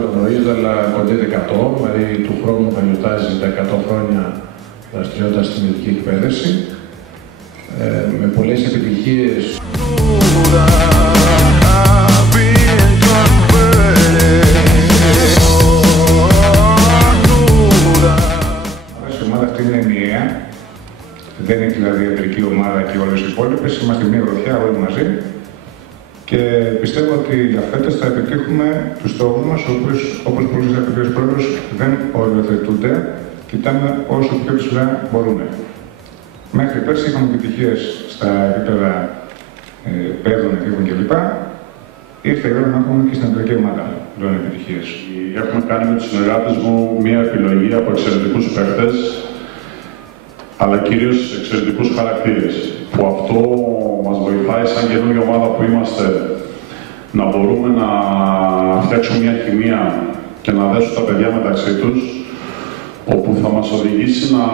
μάλλον γνωρίζετε, αλλά κοντεύει 100, δηλαδή του χρόνου θα γιορτάζει τα 100 χρόνια δραστηριότητα στην ειδική εκπαίδευση, με πολλές επιτυχίες. Η ομάδα αυτή είναι ενιαία, δεν είναι δηλαδή ιατρική ομάδα και όλες οι υπόλοιπες, είμαστε μια γροθιά όλοι μαζί και πιστεύω ότι για φέτος θα επιτύχουμε τους στόχους μας, όπως πολύ σωστά είπε ο Πρόεδρος, δεν οριοθετούνται, κοιτάμε όσο πιο ψηλά μπορούμε. Μέχρι πέρσι είχαμε επιτυχίες στα επίπεδα παιδών, εφήβων κλπ. Ήρθε η ώρα να έχουμε και στην αντρική ομάδα πλέον επιτυχίες. Έχουμε κάνει με τους συνεργάτες μου μια επιλογή από εξαιρετικούς παίκτες, αλλά κυρίως εξαιρετικούς χαρακτήρες, που αυτό μας βοηθάει σαν καινούργια ομάδα που είμαστε να μπορούμε να φτιάξουμε μια χημεία και να δέσουμε τα παιδιά μεταξύ τους, όπου θα μας οδηγήσει να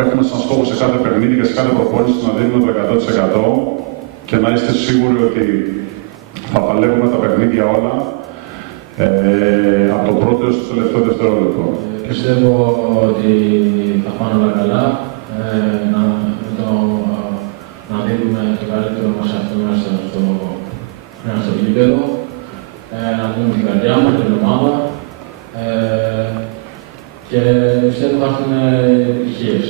έχουμε σαν στόχο σε κάθε παιχνίδι και σε κάθε προπόνηση να δίνουμε το 100% και να είστε σίγουροι ότι θα παλεύουμε τα παιχνίδια όλα από το πρώτο έως το τελευταίο δευτερόλεπτο. Πιστεύω ότι θα πάνε όλα καλά, να δίνουμε το καλύτερο μας αυτό μέσα στο γήπεδο, να δούμε την καρδιά μας, την ομάδα και πιστεύω θα έχουμε επιτυχίες.